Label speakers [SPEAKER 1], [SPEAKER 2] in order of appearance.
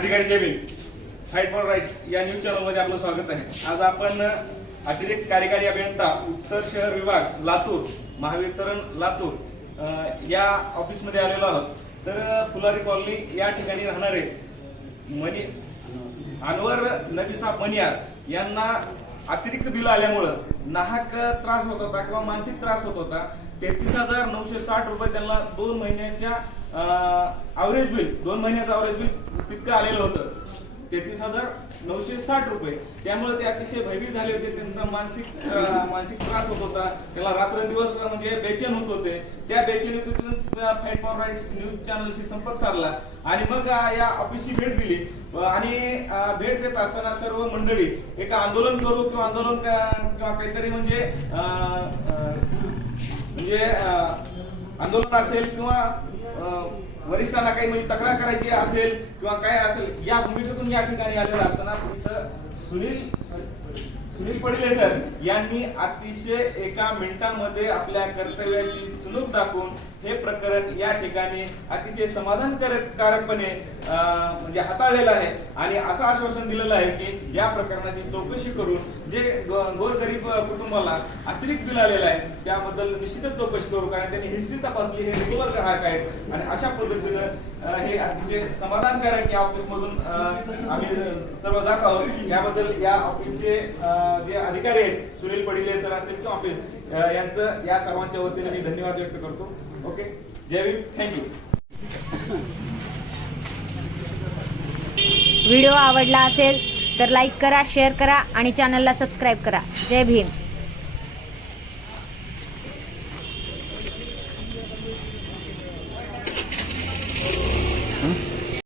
[SPEAKER 1] क्रांतिकारी जय भीम. फाईट फॉर राईट्स या न्यूज चॅनलमध्ये आपलं स्वागत आहे. आज आपण अतिरिक्त कार्यकारी अभियंता उत्तर शहर विभाग लातूर महावितरण लातूर या ऑफिसमध्ये आलेलो आहोत. तर फुलारी कॉलनी या ठिकाणी राहणारे मनी अनवर नबीसा मनियार यांना अतिरिक्त बिल आल्यामुळं नाहक त्रास होत होता किंवा मानसिक त्रास होत होता. तेहतीस हजार नऊशे साठ रुपये त्यांना दोन महिन्याच्या अवरेज बिल दोन महिन्याचं अवरेज बिल तितकं आलेलं होतं. तेहतीस हजार नऊशे साठ रुपये. त्यामुळे ते अतिशय भयभीत झाले होते. त्यांचा मानसिक मानसिक त्रास होत होता. त्याला रात्रंदिवस म्हणजे बेचैन होत होते. त्या बेचैनीतून फाईट फॉर राईट्स न्यूज चॅनलशी संपर्क साधला. आणि मग या ऑफिसची भेट दिली. आणि भेट देत असताना सर्व मंडळी एक आंदोलन करू किंवा आंदोलन किंवा काहीतरी म्हणजे म्हणजे आंदोलन असेल किंवा वरिष्ठांना काही म्हणजे तक्रार करायची असेल किंवा काय असेल या भूमिकेतून या ठिकाणी आलेलं असताना तुमचं सुनील सुनील पडले सर. यांनी अतिशय एका मिनिटामध्ये आपल्या कर्तव्याची चुनूक दाखवून हे प्रकरण या ठिकाणी अतिशय समाधानकारकपणे अं, म्हणजे हाताळलेलं आहे. आणि असं आश्वासन दिलेलं आहे की या प्रकरणाची चौकशी करून जे गोरगरीब कुटुंबाला अतिरिक्त बिल आलेलं आहे त्याबद्दल निश्चितच चौकशी करू कारण त्यांनी हिस्ट्री तपासली हे रेग्युलर ग्राहक आहेत. आणि अशा पद्धतीनं हे अतिशय समाधानकारक या ऑफिस मधून आम्ही सर्व जात आहोत. याबद्दल या ऑफिसचे जे अधिकारी आहेत सुनील पडिले सर असतील किंवा ऑफिस यांचं या सर्वांच्या वतीने मी धन्यवाद व्यक्त करतो. ओके? जय भीम. थँक्यू
[SPEAKER 2] व्हिडिओ आवडला असेल तर लाईक करा शेअर करा आणि चॅनलला सबस्क्राईब करा. जय भीम.